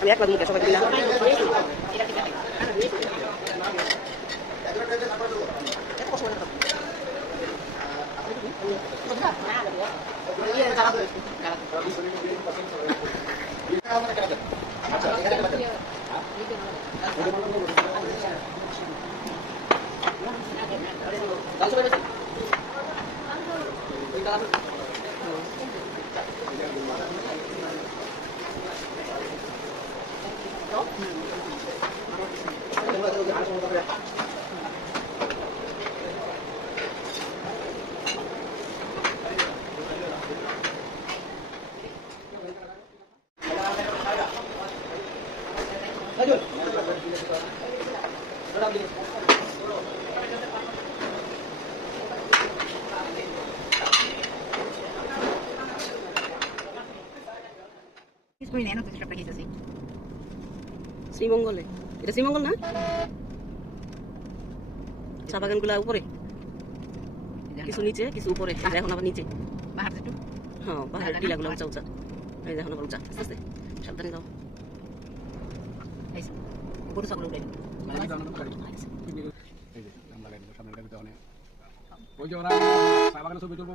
আমি একবার মুখে সবাই দিলাম। শ্রীমঙ্গলে, এটা শ্রীমঙ্গল না? চা বাগান গুলা উপরে, কিছু নিচে কিছু উপরে। এখন আবার নিচে। হ্যাঁ, পাহাড়ের টিলা গুলো উঁচা উঁচা। এই দেখুন আবার উঁচা। আস্তে আস্তে সাবধানে যাও। গরু ছাগল উঠে ওই যে ওরা চা বাগানে ছবি তুলবো।